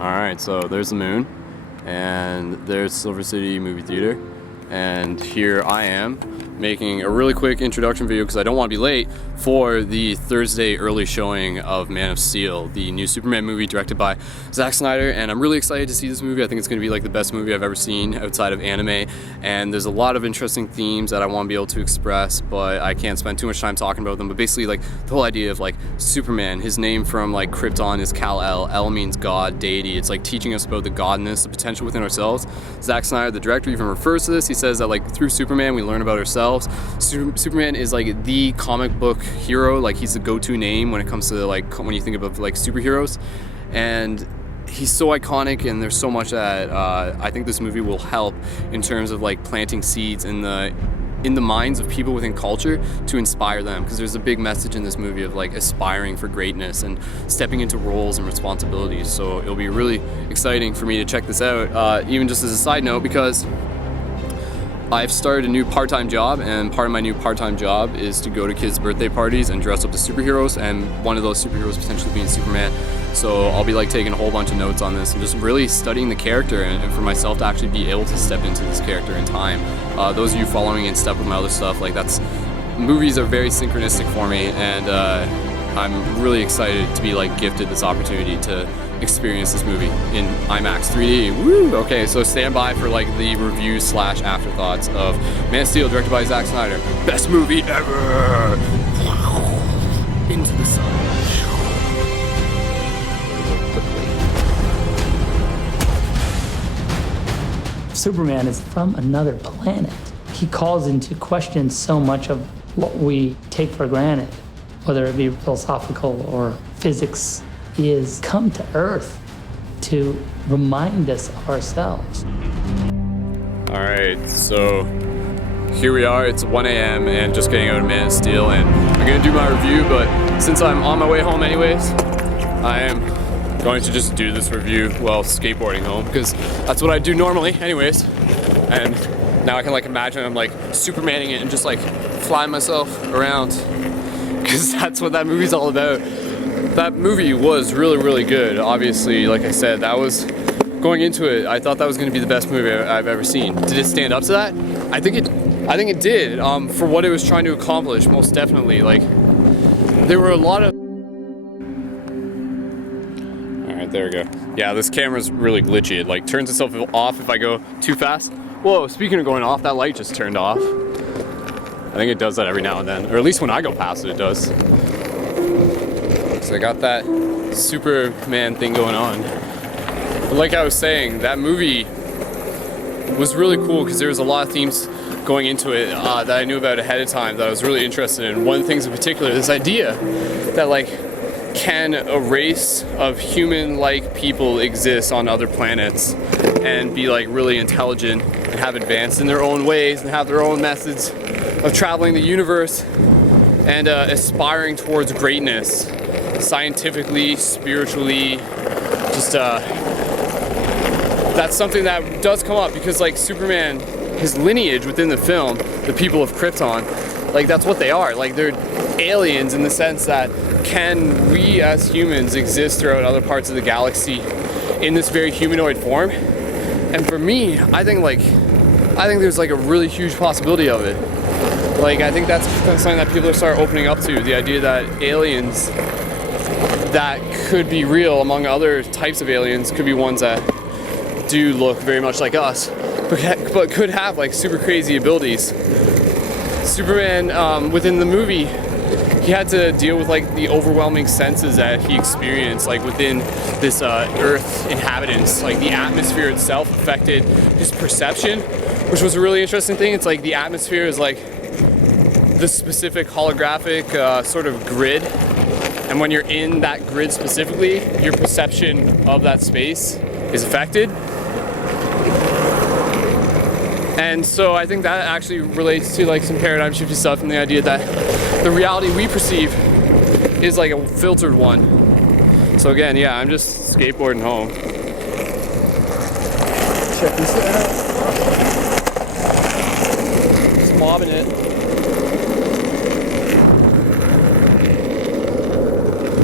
Alright, so there's the moon, and there's Silver City Movie Theater, and here I am making a really quick introduction video because I don't want to be late for the Thursday early showing of Man of Steel, the new Superman movie directed by Zack Snyder, and I'm really excited to see this movie. I think it's going to be like the best movie I've ever seen outside of anime, and there's a lot of interesting themes that I want to be able to express, but I can't spend too much time talking about them. But basically, like, the whole idea of like Superman, his name from like Krypton is Kal-El. El means God, deity. It's like teaching us about the godness, the potential within ourselves. Zack Snyder, the director, even refers to this. He says that like through Superman we learn about ourselves. Superman is like the comic book hero, like he's the go-to name when it comes to like when you think about like superheroes, and he's so iconic, and there's so much that I think this movie will help in terms of like planting seeds in the minds of people within culture to inspire them, because there's a big message in this movie of like aspiring for greatness and stepping into roles and responsibilities. So it'll be really exciting for me to check this out, even just as a side note, because I've started a new part-time job, and part of my new part-time job is to go to kids' birthday parties and dress up as superheroes, and one of those superheroes potentially being Superman. So I'll be like taking a whole bunch of notes on this and just really studying the character, and for myself to actually be able to step into this character in time. Those of you following in step with my other stuff, like movies are very synchronistic for me, and I'm really excited to be like gifted this opportunity to experience this movie in IMAX 3D. Woo! Okay, so stand by for like the review / afterthoughts of Man of Steel, directed by Zack Snyder. Best movie ever! Into the sun. Superman is from another planet. He calls into question so much of what we take for granted, whether it be philosophical or physics. He has come to Earth to remind us of ourselves. Alright, so here we are. It's 1 a.m. and just getting out of Man of Steel, and I'm gonna do my review, but since I'm on my way home anyways, I am going to just do this review while skateboarding home, because that's what I do normally anyways. And now I can like imagine I'm like Supermaning it and just like flying myself around, because that's what that movie's all about. That movie was really, really good. Obviously, like I said, that was going into it. I thought that was going to be the best movie I've ever seen. Did it stand up to that? I think it did. For what it was trying to accomplish, most definitely. Like, there were a lot of. All right, there we go. Yeah, this camera's really glitchy. It like turns itself off if I go too fast. Whoa! Speaking of going off, that light just turned off. I think it does that every now and then, or at least when I go past it, it does. So I got that Superman thing going on. But like I was saying, that movie was really cool because there was a lot of themes going into it that I knew about ahead of time that I was really interested in. One of the things in particular, this idea that like, can a race of human-like people exist on other planets and be like really intelligent and have advanced in their own ways and have their own methods of traveling the universe and aspiring towards greatness, scientifically, spiritually, just that's something that does come up, because like Superman, his lineage within the film, the people of Krypton, like that's what they are. Like they're aliens in the sense that, can we as humans exist throughout other parts of the galaxy in this very humanoid form? And for me, I think there's like a really huge possibility of it. Like I think that's something that people are starting opening up to, the idea that aliens that could be real among other types of aliens could be ones that do look very much like us, but could have like super crazy abilities. Superman, within the movie, he had to deal with like the overwhelming senses that he experienced like within this Earth inhabitants. Like the atmosphere itself affected his perception, which was a really interesting thing. It's like the atmosphere is like the specific holographic sort of grid, and when you're in that grid specifically, your perception of that space is affected. And so I think that actually relates to like some paradigm shifting stuff, and the idea that the reality we perceive is like a filtered one. So again, yeah, I'm just skateboarding home. Check this out. Just mobbing it.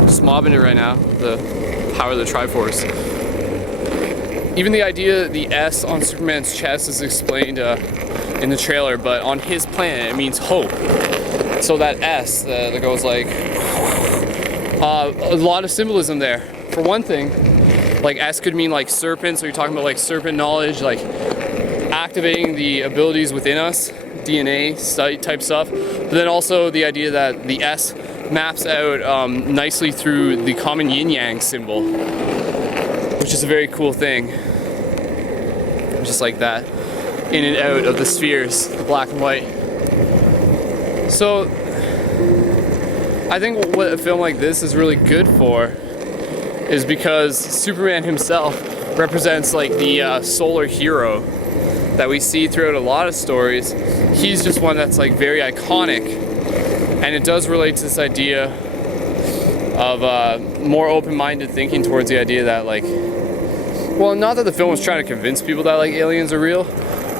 Just mobbing it right now. The power of the Triforce. even the idea, the S on Superman's chest is explained in the trailer, but on his planet it means hope. So that S that goes like, a lot of symbolism there. For one thing, like S could mean like serpent, so you're talking about like serpent knowledge, like activating the abilities within us, DNA type stuff. But then also the idea that the S maps out nicely through the common yin-yang symbol, which is a very cool thing. Just like that, in and out of the spheres, the black and white. So I think what a film like this is really good for is because Superman himself represents like the solar hero that we see throughout a lot of stories. He's just one that's like very iconic, and it does relate to this idea of more open-minded thinking towards the idea that like, well, not that the film was trying to convince people that like aliens are real,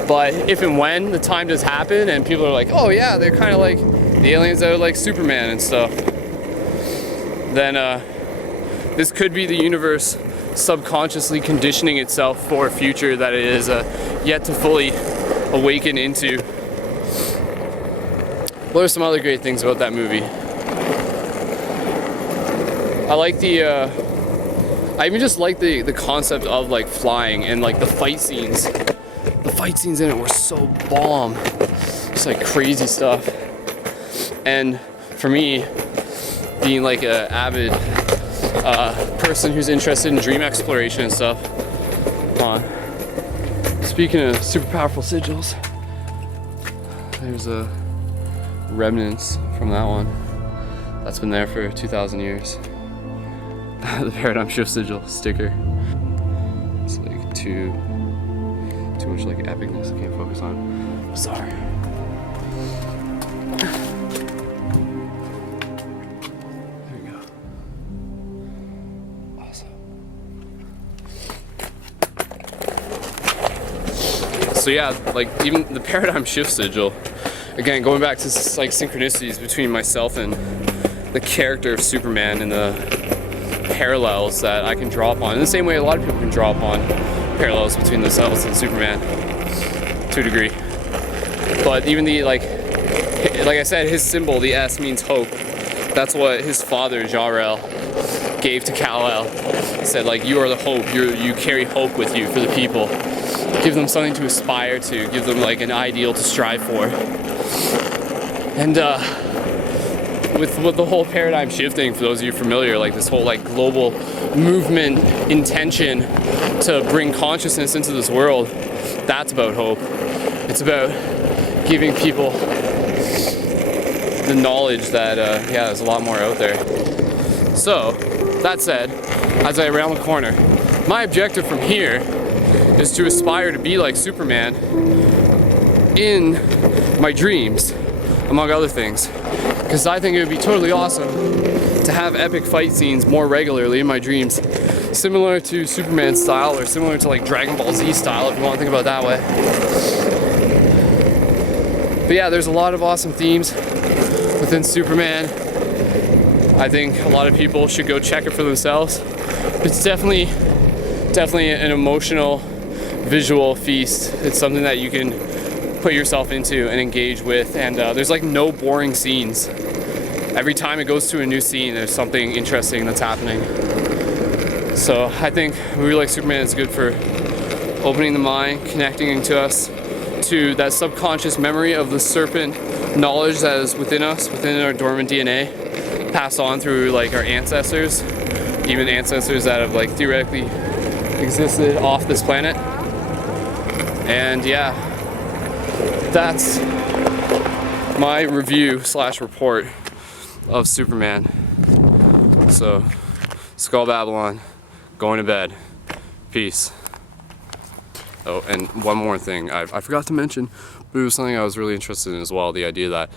but if and when the time does happen and people are like, oh yeah, they're kind of like the aliens that are like Superman and stuff, then this could be the universe subconsciously conditioning itself for a future that it is yet to fully awaken into. What are some other great things about that movie? I like I even just like the concept of like flying and like the fight scenes. The fight scenes in it were so bomb. Just like crazy stuff. And for me, being like an avid person who's interested in dream exploration and stuff. Speaking of super powerful sigils, there's a remnants from that one that's been there for 2,000 years. The Paradigm Shift sigil sticker. It's like too much like epicness. I can't focus on. Sorry. There we go. Awesome. So yeah, like even the Paradigm Shift sigil. Again, going back to like synchronicities between myself and the character of Superman and the parallels that I can draw upon. In the same way a lot of people can draw upon parallels between themselves and Superman to a degree. But even the like I said, his symbol, the S, means hope. That's what his father, Jor-El, gave to Kal-El. He said like, you are the hope, you carry hope with you for the people. Give them something to aspire to, give them like an ideal to strive for. And with the whole paradigm shifting, for those of you familiar, like this whole like global movement intention to bring consciousness into this world, that's about hope. It's about giving people the knowledge that yeah, there's a lot more out there. So that said, as I round the corner, my objective from here is to aspire to be like Superman in my dreams, among other things. Because I think it would be totally awesome to have epic fight scenes more regularly in my dreams, similar to Superman style, or similar to like Dragon Ball Z style, if you want to think about it that way. But yeah, there's a lot of awesome themes within Superman. I think a lot of people should go check it for themselves. It's definitely an emotional, visual feast. It's something that you can put yourself into and engage with, and there's like no boring scenes. Every time it goes to a new scene, there's something interesting that's happening. So I think a movie like Superman is good for opening the mind, connecting to us, to that subconscious memory of the serpent knowledge that is within us, within our dormant DNA, passed on through like our ancestors, even ancestors that have like theoretically existed off this planet. And yeah, that's my review / report of Superman. So, Skull Babylon, going to bed. Peace. Oh, and one more thing I forgot to mention, but it was something I was really interested in as well, the idea that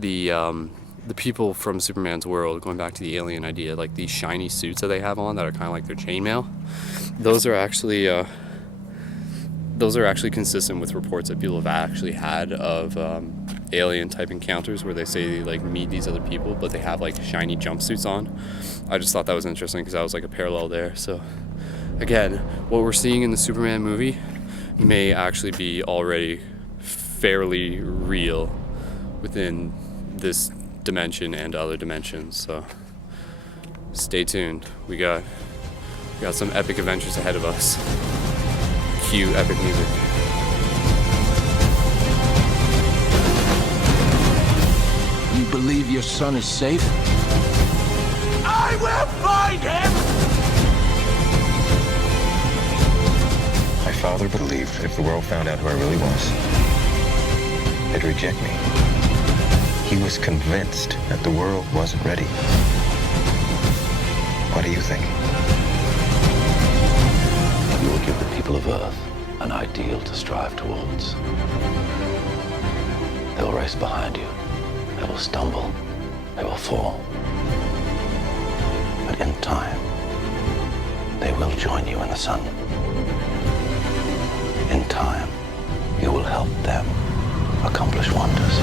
the people from Superman's world, going back to the alien idea, like these shiny suits that they have on that are kind of like their chainmail, those are actually consistent with reports that people have actually had of alien type encounters where they say they like meet these other people, but they have like shiny jumpsuits on. I just thought that was interesting because that was like a parallel there. So again, what we're seeing in the Superman movie may actually be already fairly real within this dimension and other dimensions. So stay tuned. We got some epic adventures ahead of us. Cue epic music. You believe your son is safe? I will find him! My father believed that if the world found out who I really was, they'd reject me. He was convinced that the world wasn't ready. What do you think? You will give the people of Earth an ideal to strive towards. They will race behind you. They will stumble. They will fall. But in time, they will join you in the sun. In time, you will help them accomplish wonders.